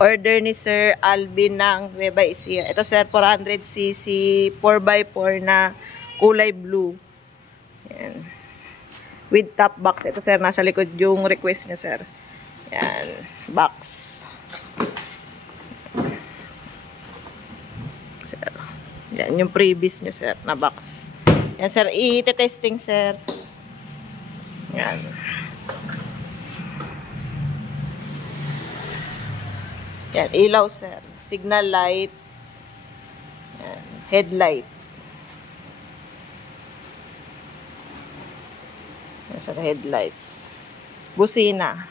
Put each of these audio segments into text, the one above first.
Order ni Sir Alvin ng Nueva Ecija. Ito sir, 400cc 4x4 na kulay blue. Yan. With top box. Ito sir, nasa likod yung request niya sir. Yan. Box. Sir. Yan yung previous niya sir na box. Yan sir, i-testing sir. Yan. Yan, ilaw sir. Signal light. Yan, headlight. Yan sir, headlight. Busina.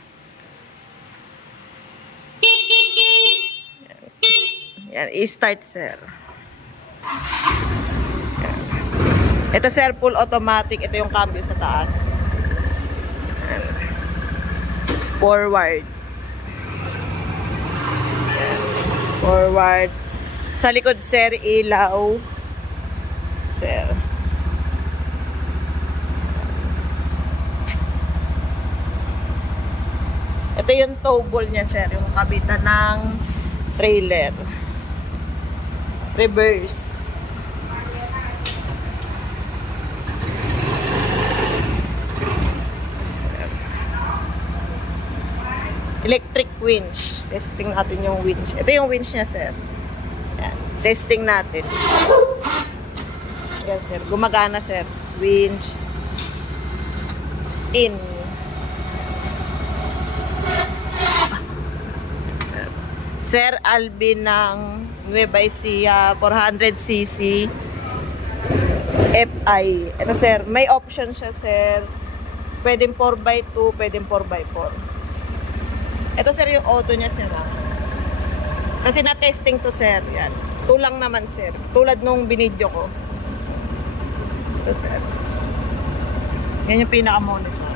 Yan, i-start sir. Yan. Ito sir, full automatic. Ito yung cambio sa taas. Yan. Forward. Forward. Sa likod sir, ilaw. Sir. Ito yung tow ball niya sir, yung kabitan ng trailer. Reverse. Sir. Electric winch. Testing natin yung winch. Ito yung winch niya, sir. Yan. Testing natin. Yan, sir. Gumagana, sir. Winch. In. Sir. Sir Alvin ng Nueva Ecija 400cc FI. Ito, sir. May option siya, sir. Pwedeng 4x2, pwedeng 4x4. Ito sir yung auto niya sir. Kasi na-testing to sir. Yan. Tulang naman sir. Tulad nung binidyo ko. Ito sir. Yan yung pinaka-monitor.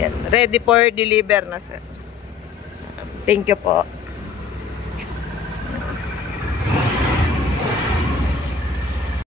Yan. Ready for deliver na sir. Thank you po.